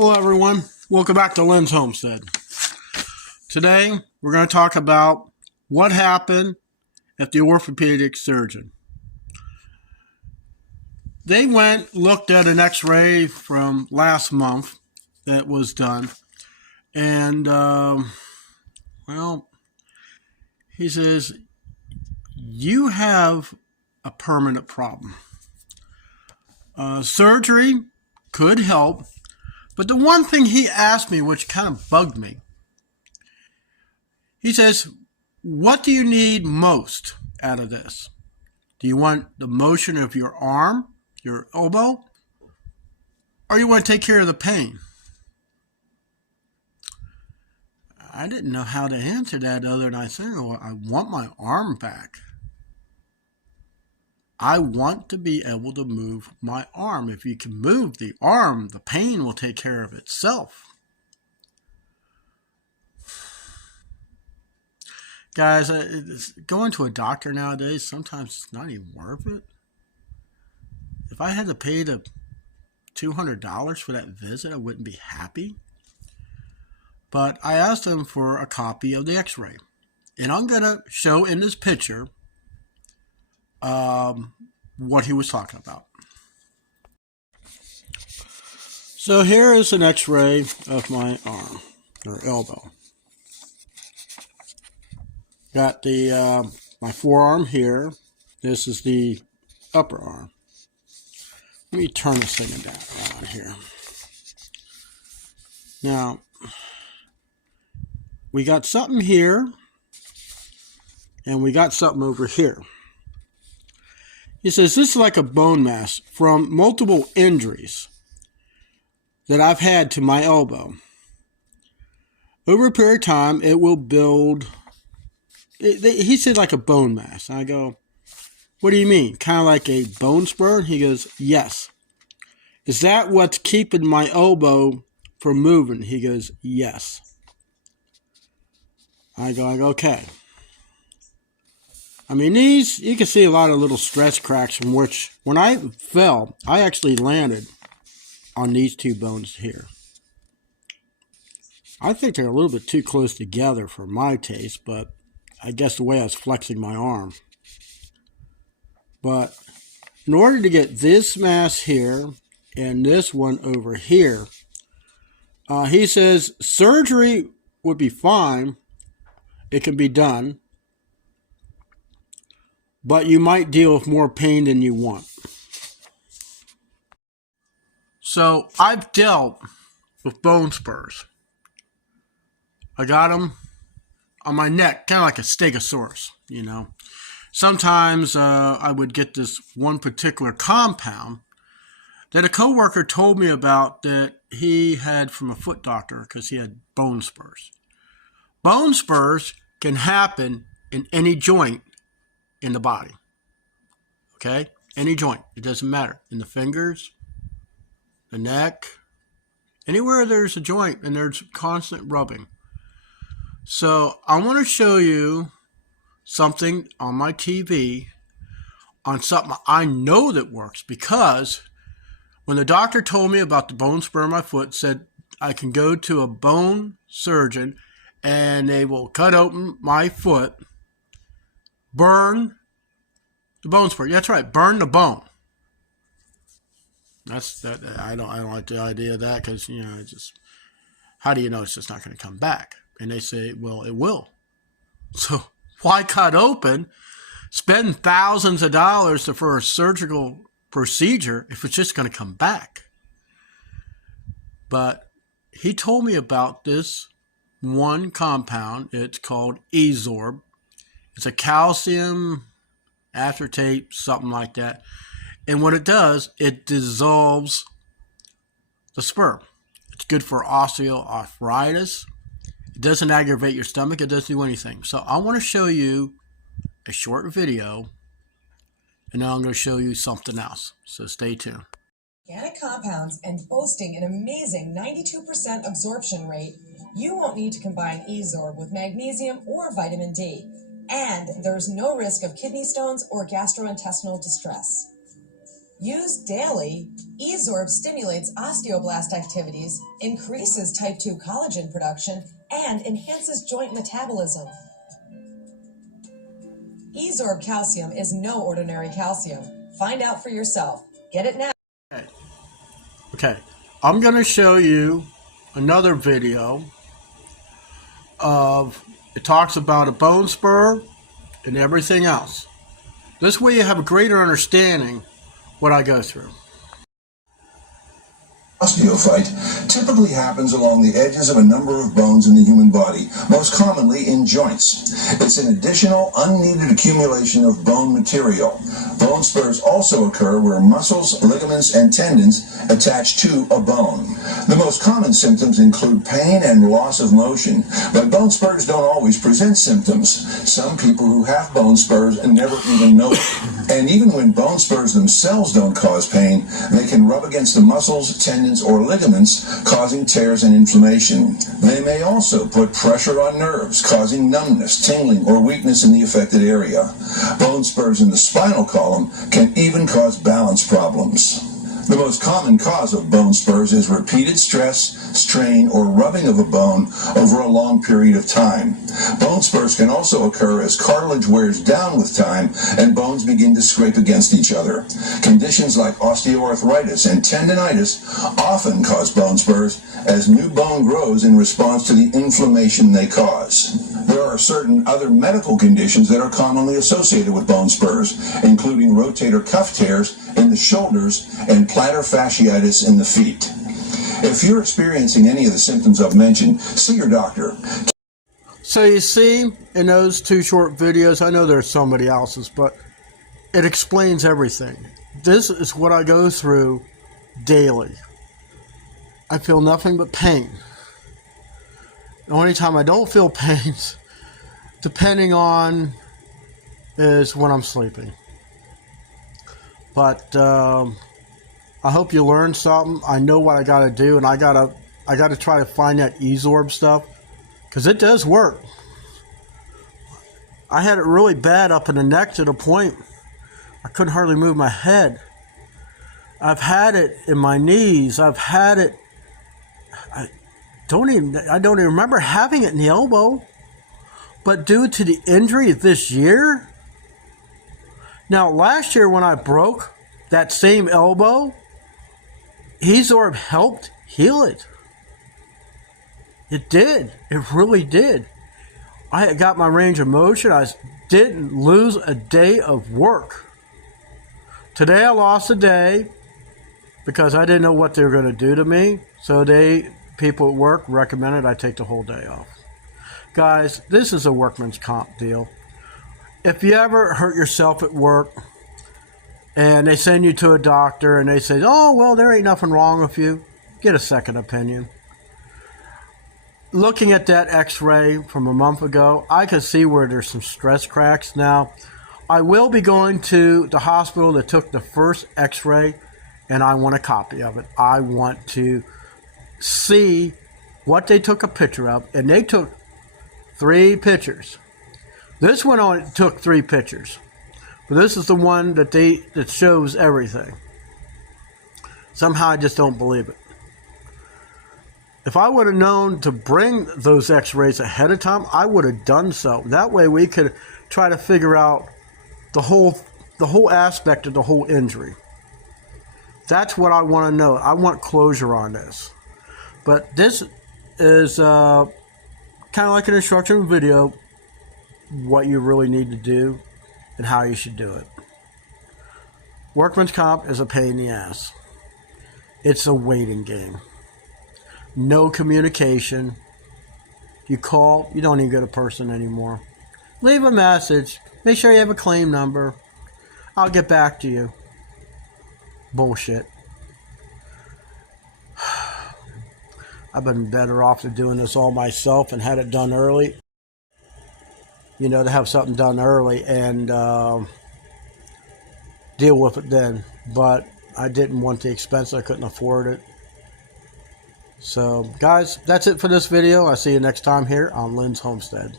Hello everyone, welcome back to Lynn's Homestead. Today we're going to talk about what happened at the orthopedic surgeon. They looked at an x-ray from last month that was done, and he says, you have a permanent problem. Surgery could help. But the one thing he asked me, which kind of bugged me, he says, what do you need most out of this? Do you want the motion of your arm, your elbow, or you want to take care of the pain? I didn't know how to answer that other than I said, well, I want my arm back. I want to be able to move my arm. If you can move the arm, the pain will take care of itself. Guys, going to a doctor nowadays, sometimes it's not even worth it. If I had to pay the $200 for that visit, I wouldn't be happy. But I asked him for a copy of the x-ray. And I'm going to show in this picture what he was talking about. So here is an x-ray of my arm or elbow. Got the my forearm here. This is the upper arm. Let me turn this thing around here. Now, we got something here, and we got something over here. He says, this is like a bone mass from multiple injuries that I've had to my elbow. Over a period of time, it will build. He said like a bone mass. I go, what do you mean? Kind of like a bone spur? He goes, yes. Is that what's keeping my elbow from moving? He goes, yes. I go, okay. I mean, these, you can see a lot of little stress cracks from which, when I fell, I actually landed on these two bones here. I think they're a little bit too close together for my taste, but I guess the way I was flexing my arm. But in order to get this mass here and this one over here, he says surgery would be fine. It can be done. But you might deal with more pain than you want. So I've dealt with bone spurs. I got them on my neck, kind of like a stegosaurus, you know. Sometimes I would get this one particular compound that a coworker told me about that he had from a foot doctor because he had bone spurs. Bone spurs can happen in any joint in the body. Okay? Any joint. It doesn't matter. In the fingers, the neck, anywhere there's a joint and there's constant rubbing. So I want to show you something on my TV on something I know that works, because when the doctor told me about the bone spur in my foot, said I can go to a bone surgeon and they will cut open my foot, burn the bone spur. That's right, burn the bone. That's that. I don't like the idea of that, because it's just, how do you know it's just not going to come back? And they say, well, it will. So why cut open, spend thousands of dollars for a surgical procedure if it's just going to come back? But he told me about this one compound. It's called Ezorb. It's a calcium acetate, something like that. And what it does, it dissolves the spur. It's good for osteoarthritis. It doesn't aggravate your stomach. It doesn't do anything. So I want to show you a short video, and now I'm going to show you something else. So stay tuned. Organic compounds and boasting an amazing 92% absorption rate, you won't need to combine Ezorb with magnesium or vitamin D. And there's no risk of kidney stones or gastrointestinal distress. Used daily, Ezorb stimulates osteoblast activities, increases type 2 collagen production, and enhances joint metabolism. Ezorb calcium is no ordinary calcium. Find out for yourself. Get it now. Okay. I'm going to show you another video of, it talks about a bone spur and everything else. This way you have a greater understanding what I go through. Osteophyte typically happens along the edges of a number of bones in the human body, most commonly in joints. It's an additional, unneeded accumulation of bone material. Bone spurs also occur where muscles, ligaments, and tendons attach to a bone. The most common symptoms include pain and loss of motion, but bone spurs don't always present symptoms. Some people who have bone spurs never even know it. And even when bone spurs themselves don't cause pain, they can rub against the muscles, tendons, or ligaments, causing tears and inflammation. They may also put pressure on nerves, causing numbness, tingling, or weakness in the affected area. Bone spurs in the spinal column can even cause balance problems. The most common cause of bone spurs is repeated stress, strain, or rubbing of a bone over a long period of time. Bone spurs can also occur as cartilage wears down with time and bones begin to scrape against each other. Conditions like osteoarthritis and tendinitis often cause bone spurs as new bone grows in response to the inflammation they cause. There are certain other medical conditions that are commonly associated with bone spurs, including rotator cuff tears in the shoulders and plantar fasciitis in the feet. If you're experiencing any of the symptoms I've mentioned, see your doctor. So you see in those two short videos, I know there's somebody else's, but it explains everything. This is what I go through daily. I feel nothing but pain. The only time I don't feel pain, depending on, is when I'm sleeping. But I hope you learned something. I know what I got to do, and I gotta try to find that Ezorb stuff, because it does work. I had it really bad up in the neck to the point I couldn't hardly move my head. I've had it in my knees. I've had it. I don't even remember having it in the elbow. But due to the injury this year, now last year when I broke that same elbow, Ezorb helped heal it. It did. It really did. I got my range of motion. I didn't lose a day of work. Today I lost a day because I didn't know what they were going to do to me. So people at work recommended I take the whole day off. Guys, this is a workman's comp deal. If you ever hurt yourself at work and they send you to a doctor and they say, oh, well, there ain't nothing wrong with you, get a second opinion. Looking at that x-ray from a month ago, I could see where there's some stress cracks. Now, I will be going to the hospital that took the first x-ray, and I want a copy of it. I want to see what they took a picture of, and they took 3 pictures. This one only took 3 pictures, but this is the one that shows everything. Somehow I just don't believe it. If I would have known to bring those x-rays ahead of time, I would have done so. That way we could try to figure out the whole aspect of the whole injury. That's what I want to know. I want closure on this. But this is kind of like an instruction video, what you really need to do and how you should do it. Workman's comp is a pain in the ass. It's a waiting game. No communication. You call, you don't even get a person anymore. Leave a message. Make sure you have a claim number. I'll get back to you. Bullshit. I've been better off to doing this all myself and had it done early. You know, to have something done early and deal with it then. But I didn't want the expense. I couldn't afford it. So, guys, that's it for this video. I'll see you next time here on Lynn's Homestead.